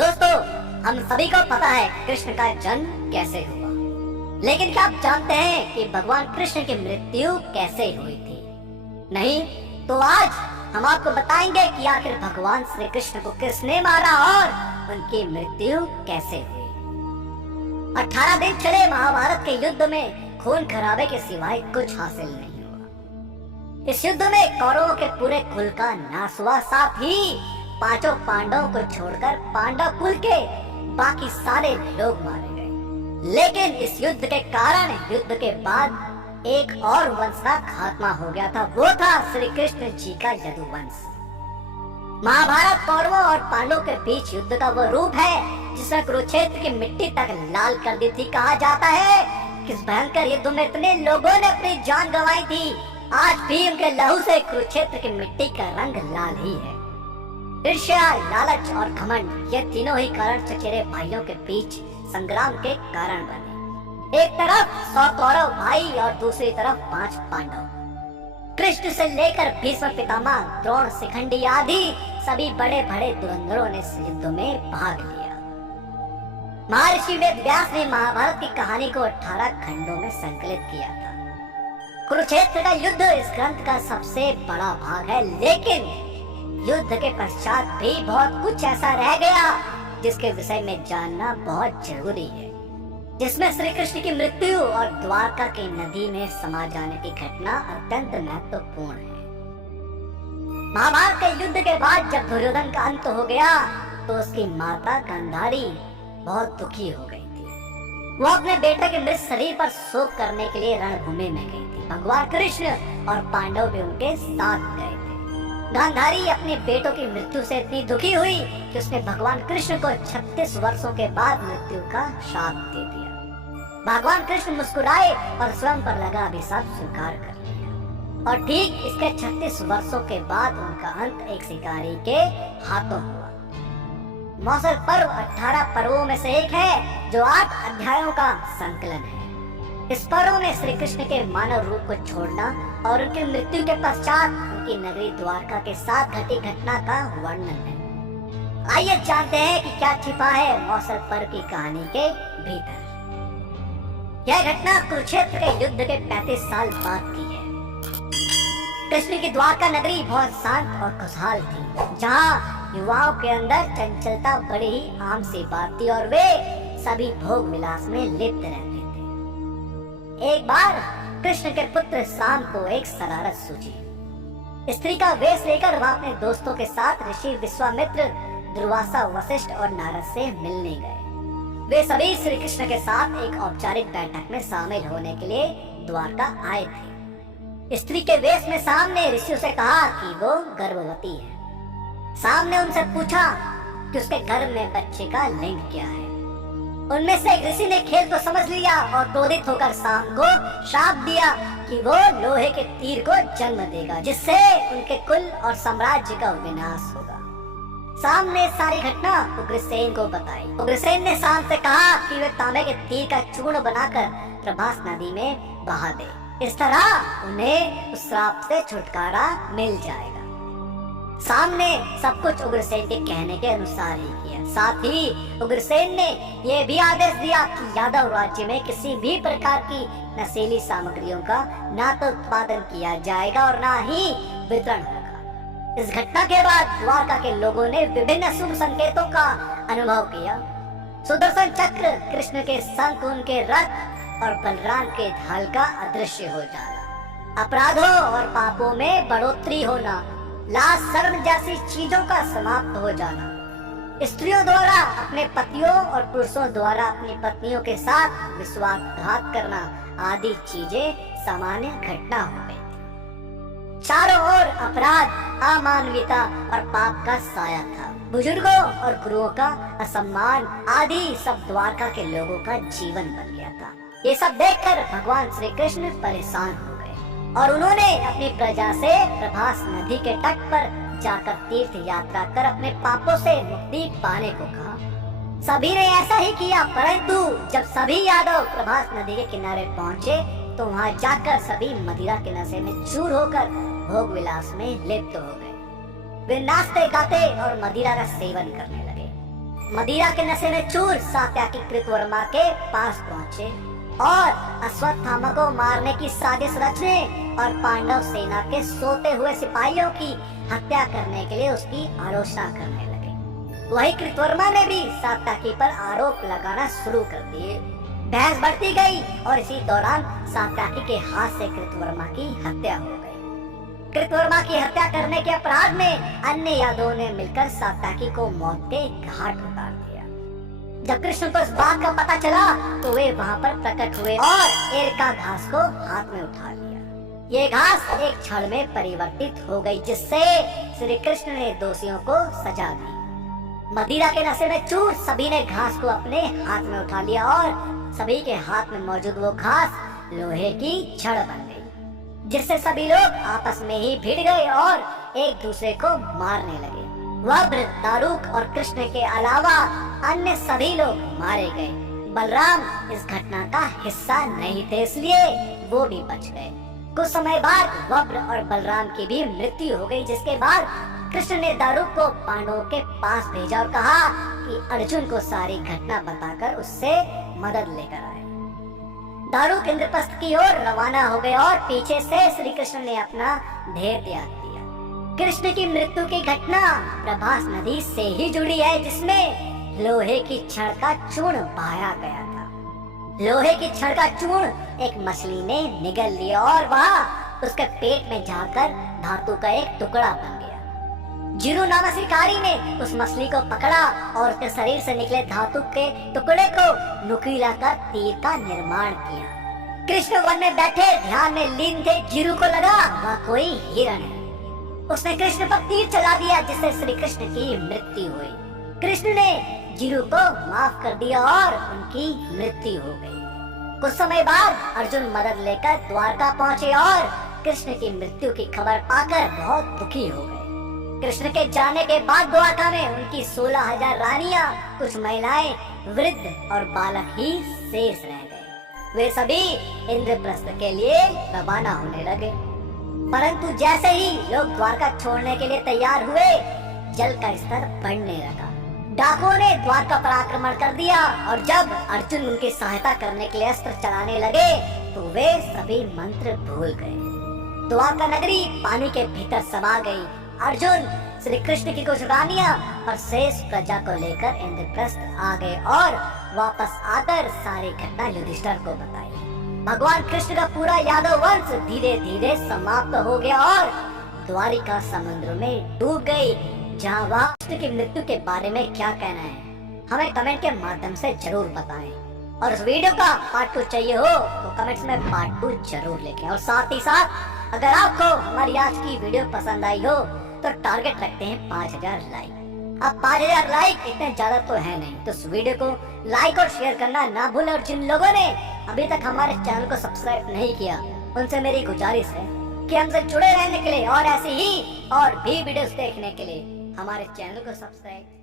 दोस्तों, हम सभी को पता है कृष्ण का जन्म कैसे हुआ, लेकिन क्या आप जानते हैं कि भगवान कृष्ण की मृत्यु कैसे हुई थी? नहीं तो आज हम आपको बताएंगे कि आखिर भगवान श्री कृष्ण को किसने मारा और उनकी मृत्यु कैसे हुई। 18 दिन चले महाभारत के युद्ध में खून खराबे के सिवाय कुछ हासिल नहीं हुआ। इस युद्ध में कौरवों के पूरे कुल का नाश हुआ, साथ ही पांचों पांडवों को छोड़कर पांडव कुल के बाकी सारे लोग मारे गए। लेकिन इस युद्ध के कारण युद्ध के बाद एक और वंश का खात्मा हो गया था, वो था श्री कृष्ण जी का यदुवंश। महाभारत कौरवों और पांडवों के बीच युद्ध का वो रूप है जिसने कुरुक्षेत्र की मिट्टी तक लाल कर दी थी। कहा जाता है कि इस भयंकर युद्ध में इतने लोगों ने अपनी जान गंवाई थी, आज भी उनके लहू से कुरुक्षेत्र की मिट्टी का रंग लाल ही है। ईर्ष्या, लालच और घमंड, ये तीनों ही कारण चचेरे भाइयों के बीच संग्राम के कारण बने। एक तरफ 100 कौरव भाई और दूसरी तरफ 5 पांडव। कृष्ण से लेकर भीष्म पितामह, द्रोण, शिखंडी आदि सभी बड़े बड़े धुरंधरों ने इस युद्ध में भाग लिया। महर्षि वेद व्यास ने महाभारत की कहानी को 18 खंडों में संकलित किया था। कुरुक्षेत्र का युद्ध इस ग्रंथ का सबसे बड़ा भाग है, लेकिन युद्ध के पश्चात भी बहुत कुछ ऐसा रह गया जिसके विषय में जानना बहुत जरूरी है, जिसमें श्री कृष्ण की मृत्यु और द्वारका की नदी में समा जाने की घटना अत्यंत महत्वपूर्ण है। महाभारत के युद्ध के बाद जब दुर्योधन का अंत हो गया तो उसकी माता गांधारी बहुत दुखी हो गई थी। वो अपने बेटे के मृत शरीर पर शोक करने के लिए रणभूमि में गई थी। भगवान कृष्ण और पांडव भी उनके साथ गए थे। गांधारी अपने बेटों की मृत्यु से इतनी दुखी हुई कि उसने भगवान कृष्ण को 36 वर्षों के बाद मृत्यु का श्राप दे दिया। भगवान कृष्ण मुस्कुराए और स्वयं पर लगा अभिशाप स्वीकार कर लिया, और ठीक इसके 36 वर्षों के बाद उनका अंत एक शिकारी के हाथों हुआ। मौसल पर्व 18 पर्वों में से एक है जो 8 अध्यायों का संकलन है। इस पर्व में श्री कृष्ण के मानव रूप को छोड़ना और उनकी मृत्यु के पश्चात उनकी नगरी द्वारका के साथ घटी घटना का वर्णन है। आइए जानते हैं कि क्या छिपा है मौसल पर्व की कहानी के भीतर। यह घटना कुरुक्षेत्र के युद्ध के 35 साल बाद की है। कृष्ण की द्वारका नगरी बहुत शांत और खुशहाल थी, जहाँ युवाओं के अंदर चंचलता बड़ी ही आम सी बात थी और वे सभी भोग विलास में लिप्त रहते थे। एक बार कृष्ण के पुत्र शाम को एक शरारत सूझी। स्त्री का वेश लेकर वह अपने दोस्तों के साथ ऋषि विश्वामित्र, दुर्वासा, वशिष्ठ और नारद से मिलने गए। वे सभी श्री कृष्ण के साथ एक औपचारिक बैठक में शामिल होने के लिए द्वारका आए थे। स्त्री के वेश में शाम ने ऋषियों से कहा कि वो गर्भवती है। शाम ने उनसे पूछा कि उसके गर्भ में बच्चे का लिंग क्या है। उनमें से एक ऋषि ने खेल को समझ लिया और क्रोधित होकर शाम को श्राप दिया कि वो लोहे के तीर को जन्म देगा, जिससे उनके कुल और साम्राज्य का विनाश होगा। शाम ने सारी घटना उग्रसेन को बताई। उग्रसेन ने शाम से कहा कि वे तांबे के तीर का चूर्ण बनाकर प्रभास नदी में बहा दे। इस तरह उन्हें उस श्राप से छुटकारा मिल जाएगा। शाम ने सब कुछ उग्रसेन के कहने के अनुसार ही किया। साथ ही उग्रसेन ने यह भी आदेश दिया कि यादव राज्य में किसी भी प्रकार की नशीली सामग्रियों का ना तो उत्पादन किया जाएगा और ना ही वितरण होगा। इस घटना के बाद द्वारका के लोगों ने विभिन्न शुभ संकेतों का अनुभव किया। सुदर्शन चक्र, कृष्ण के शंख, उनके रथ और बलराम के ढाल का अदृश्य हो जाना, अपराधों और पापों में बढ़ोतरी होना, लाज, शर्म जैसी चीजों का समाप्त हो जाना, स्त्रियों द्वारा अपने पतियों और पुरुषों द्वारा अपनी पत्नियों के साथ विश्वासघात करना आदि चीजें सामान्य घटना हो गई। चारों ओर अपराध, अमानवीयता और पाप का साया था। बुजुर्गों और गुरुओं का असम्मान आदि सब द्वारका के लोगों का जीवन बन गया था। ये सब देखकर भगवान श्री कृष्ण परेशान हो गए और उन्होंने अपनी प्रजा से प्रभास नदी के तट पर जाकर तीर्थ यात्रा कर अपने पापों से मुक्ति पाने को कहा। सभी ने ऐसा ही किया, परंतु जब सभी यादव प्रभास नदी के किनारे पहुँचे तो वहाँ जाकर सभी मदिरा के नशे में चूर होकर भोग विलास में लिप्त हो गए। वे नाचते गाते और मदिरा का सेवन करने लगे। मदिरा के नशे में चूर सात्याकी कृतवर्मा के पास पहुंचे और अश्वत्थामा को मारने की साजिश रचने और पांडव सेना के सोते हुए सिपाहियों की हत्या करने के लिए उसकी आलोचना करने लगे। वही कृतवर्मा ने भी सात्याकी पर आरोप लगाना शुरू कर दिए। बहस बढ़ती गई और इसी दौरान सात्याकी के हाथ से कृतवर्मा की हत्या हो गई। कृतवर्मा की हत्या करने के अपराध में अन्य यादवों ने मिलकर सात्याकी को मौत के घाट उतार दिया। जब कृष्ण को इस बात का पता चला तो वे वहां पर प्रकट हुए और एरका घास को हाथ में उठा लिया। ये घास एक छड़ में परिवर्तित हो गई, जिससे श्री कृष्ण ने दोषियों को सजा दी। मदिरा के नशे में चूर सभी ने घास को अपने हाथ में उठा लिया और सभी के हाथ में मौजूद वो घास लोहे की छड़ बन गई, जिससे सभी लोग आपस में ही भिड़ गए और एक दूसरे को मारने लगे। वब्र, दारुक और कृष्ण के अलावा अन्य सभी लोग मारे गए। बलराम इस घटना का हिस्सा नहीं थे, इसलिए वो भी बच गए। कुछ समय बाद वब्र और बलराम की भी मृत्यु हो गई, जिसके बाद कृष्ण ने दारुक को पांडवों के पास भेजा और कहा कि अर्जुन को सारी घटना बताकर उससे मदद लेकर आए। दारुक इंद्रप्रस्थ की ओर रवाना हो गए और पीछे से श्री कृष्ण ने अपना ढेर त्याग दिया। कृष्ण की मृत्यु की घटना प्रभास नदी से ही जुड़ी है, जिसमें लोहे की छड़ का चूर्ण बहाया गया था। लोहे की छड़ का चूर्ण एक मछली ने निगल लिया और वह उसके पेट में जाकर धातु का एक टुकड़ा बन गया। जिरु नामक शिकारी ने उस मछली को पकड़ा और उसके शरीर से निकले धातु के टुकड़े को नुकीला कर तीर का निर्माण किया। कृष्ण वन में बैठे ध्यान में लीन थे। जिरु को लगा वह कोई हिरण है। उसने कृष्ण पर तीर चला दिया, जिससे श्री कृष्ण की मृत्यु हुई। कृष्ण ने जिरु को माफ कर दिया और उनकी मृत्यु हो गई। कुछ समय बाद अर्जुन मदद लेकर द्वारका पहुंचे और कृष्ण की मृत्यु की खबर पाकर बहुत दुखी हो गए। कृष्ण के जाने के बाद द्वारका में उनकी 16,000 रानियां, कुछ महिलाएं, वृद्ध और बालक ही शेष रह गए। वे सभी इंद्रप्रस्थ के लिए रवाना होने लगे। परंतु जैसे ही लोग द्वारका छोड़ने के लिए तैयार हुए, जल का स्तर बढ़ने लगा। डाकुओं ने द्वारका पर आक्रमण कर दिया और जब अर्जुन उनकी सहायता करने के लिए अस्त्र चलाने लगे तो वे सभी मंत्र भूल गए। द्वारका नगरी पानी के भीतर समा गई। अर्जुन, श्री कृष्ण की कुछ रानियां और शेष प्रजा को लेकर इंद्रप्रस्थ आ गए और वापस आकर सारी घटना युधिष्ठिर को बताई। भगवान कृष्ण का पूरा यादव वंश धीरे धीरे समाप्त हो गया और द्वारिका समुद्र में डूब गई। जहाँ वह कृष्ण की मृत्यु के बारे में क्या कहना है, हमें कमेंट के माध्यम से जरूर बताएं। और इस वीडियो का पार्ट 2 चाहिए हो तो कमेंट्स में पार्ट 2 जरूर लिखें। और साथ ही साथ अगर आपको हमारी आज की वीडियो पसंद आई हो तो टारगेट रखते हैं 5,000 लाइक। अब 5,000 लाइक इतने ज्यादा तो है नहीं, तो इस वीडियो को लाइक और शेयर करना ना भूलें। और जिन लोगों ने अभी तक हमारे चैनल को सब्सक्राइब नहीं किया, उनसे मेरी गुजारिश है कि हमसे जुड़े रहने के लिए और ऐसे ही और भी वीडियोस देखने के लिए हमारे चैनल को सब्सक्राइब